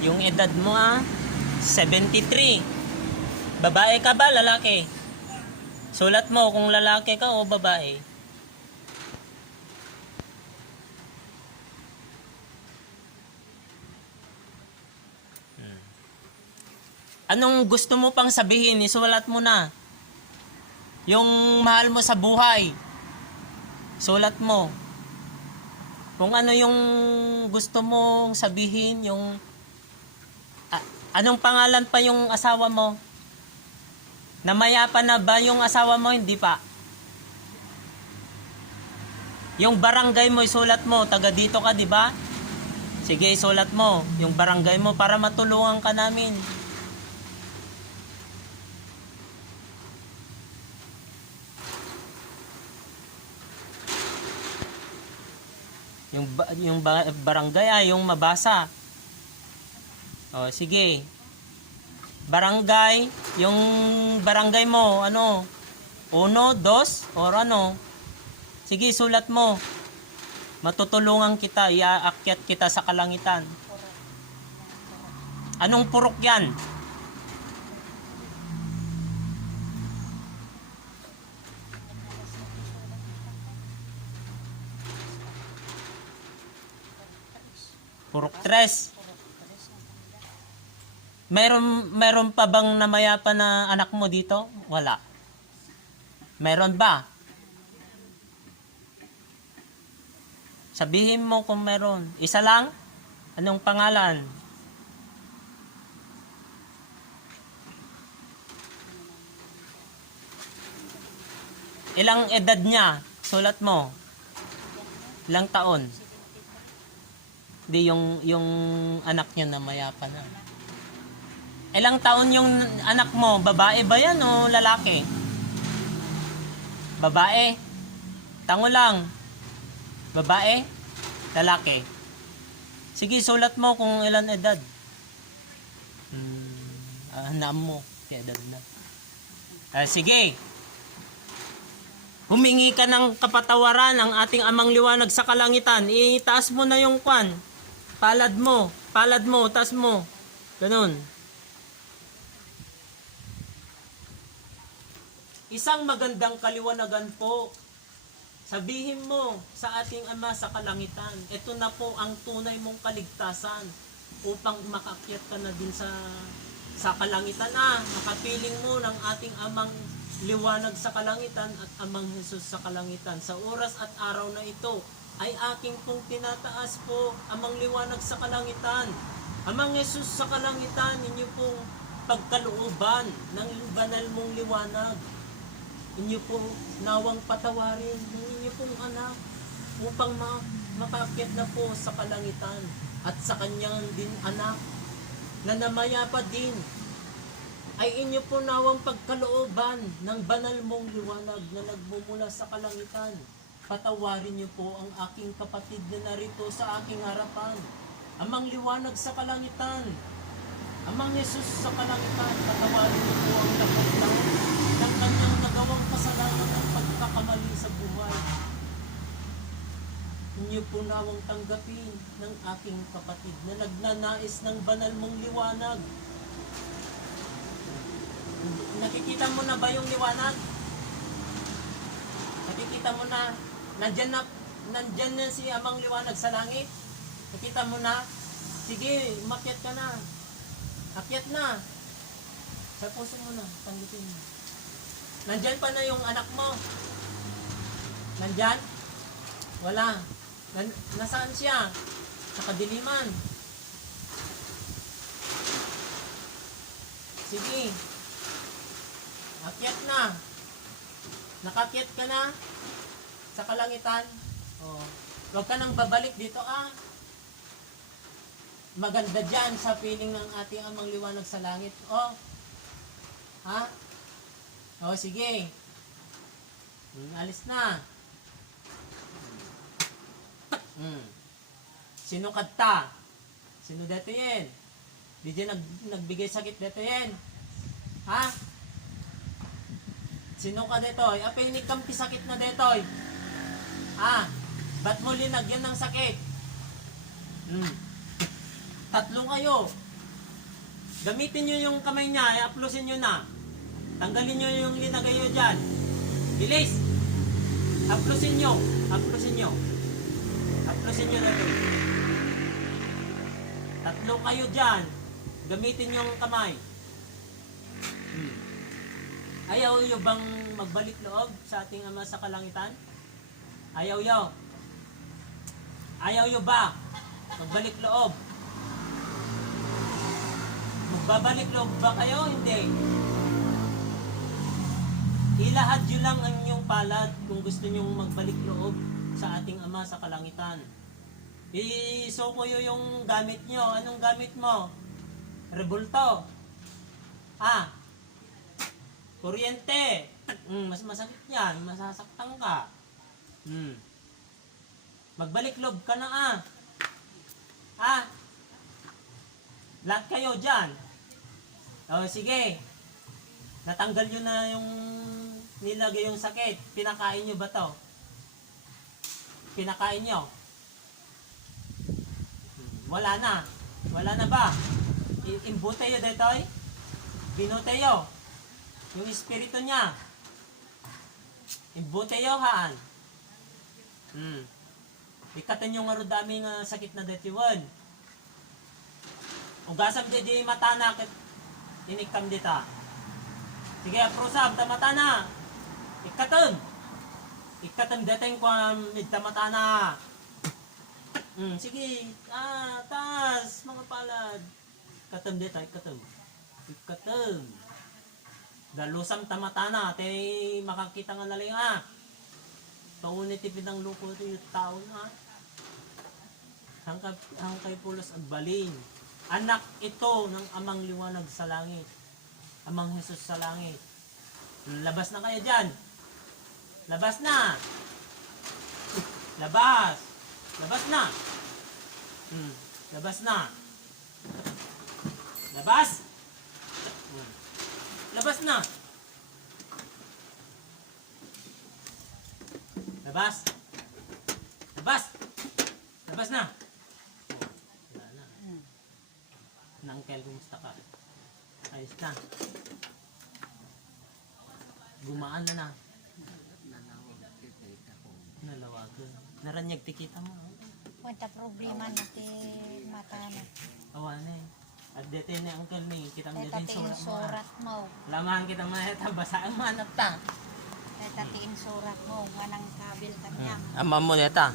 Yung edad mo 73. Babae ka ba, lalaki? Sulat mo kung lalaki ka o babae. Anong gusto mo pang sabihin? Isulat mo na. Yung mahal mo sa buhay. Sulat mo. Kung ano yung gusto mong sabihin, yung anong pangalan pa yung asawa mo? Namaya pa na ba yung asawa mo? Hindi pa. Yung barangay mo, isulat mo. Taga dito ka, di ba? Sige, isulat mo. Yung barangay mo para matulungan ka namin. Yung barangay yung mabasa. O, sige. Barangay, yung barangay mo, ano? 1, 2, or ano? Sige, sulat mo. Matutulungan kita, iaakyat kita sa kalangitan. Anong purok yan? Purok 3. Meron pa bang namayapa na anak mo dito? Wala. Meron ba? Sabihin mo kung meron. Isa lang? Anong pangalan? Ilang edad niya? Sulat mo. Ilang taon? Di yung anak niya na mayapa na. Ilang taon yung anak mo? Babae ba yan o lalaki? Babae? Tango lang. Babae? Lalaki? Sige, sulat mo kung ilan edad. Anak mo. Edad na. Sige. Humingi ka ng kapatawaran ang ating amang liwanag sa kalangitan. Itaas mo na yung kwan. Palad mo, taas mo. Ganun. Isang magandang kaliwanagan po. Sabihin mo sa ating Ama sa kalangitan, ito na po ang tunay mong kaligtasan upang makakyat ka na din sa kalangitan makapiling mo ng ating Amang liwanag sa kalangitan at Amang Jesus sa kalangitan. Sa oras at araw na ito, ay aking pong tinataas po, Amang liwanag sa kalangitan. Amang Jesus sa kalangitan, inyo pong pagkalooban ng banal mong liwanag. Inyo pong nawang patawarin ng inyo pong anak upang makaakyat na po sa kalangitan at sa kanyang din anak na namayapa din ay inyo po nawang pagkalooban ng banal mong liwanag na nagmumula sa kalangitan. Patawarin niyo po ang aking kapatid na narito sa aking harapan. Amang liwanag sa kalangitan. Amang Jesus sa kalangitan, patawarin niyo po ang lahat ng kanyang nagawang kasalanan ng pagkakamali sa buhay. Inyo po nawang tanggapin ng aking kapatid na nagnanais ng banal mong liwanag. Nakikita mo na ba yung liwanag? Nakikita mo na? Nandyan na si Amang liwanag sa langit. Nakita mo na? Sige, umakyat ka na. Akyat na. Sa puso mo na, tanggapin mo. Nandyan pa na yung anak mo. Nandyan? Wala. Nasaan siya? Sa kadiliman. Sige. Akyat na. Nakakyat ka na sa kalangitan. Huwag ka nang babalik dito Maganda dyan sa piling ng ating Amang liwanag sa langit. Sige. Alis na. Sino kadta? Sino dito yan? Di dyan nagbigay sakit dito yan? Sino ka detoy? Apinig kang pisakit na detoy. Ba't mo linagyan ng sakit? 3 kayo. Gamitin nyo yung kamay niya, i-aplusin nyo na. Tanggalin nyo yung linagay nyo dyan. Bilis! Aplusin nyo. Aplusin nyo. Aplusin nyo na doon. Tatlo kayo dyan. Gamitin yung kamay. Ayaw nyo bang magbalik loob sa ating Ama sa Kalangitan? Ayaw nyo. Ayaw nyo ba magbalik loob? Magbabalik loob ba kayo? Hindi. Ilahad nyo lang ang inyong palad kung gusto nyo magbalik loob sa ating Ama sa Kalangitan. Isuko nyo yung gamit nyo. Anong gamit mo? Rebulto. Kuryente. Mas masakit yan. Masasaktan ka. Magbalik loob ka na lahat kayo dyan. O sige. Natanggal nyo na yung nilagay yung sakit. Pinakain nyo ba to? Pinakain nyo? Wala na. Wala na ba? Imbute yun dito eh. Binute yun. Yung espiritu niya. Imbute yun haan. Ikatan yung nga dami nga sakit na dito yun. Ugasam di mata na inikam dito. Sige, aprosab, tamata na. Ikatan. Ikatan dating kwa midtamata na. Sige, taas, mga palad. Ikatam dito, ikatam. Ikatam. Dalusam tamata na, tay makakita nga naling Paunit ipinang luko ito yung tao na. Hangkay pulos at baling. Anak ito ng Amang Liwanag sa langit. Amang Jesus sa langit. Labas na kayo dyan. Labas na. Labas. Labas na. Labas na. Labas. Labas na. Labas. Labas. Labas na. Wala na. Nangkel, kumusta ka? Ayos na. Gumaan na na. Nalawagan. Naranyag tikita mo. Punta problema natin mata na. Awa na eh. At dito na uncle ni. Kitang dito yung Tatiin surat mo. surat mo. Lamahan kitang maneta. Basaan mo anak ta. Tatiin surat mo. Manang kabil kanya. Ama mo neta.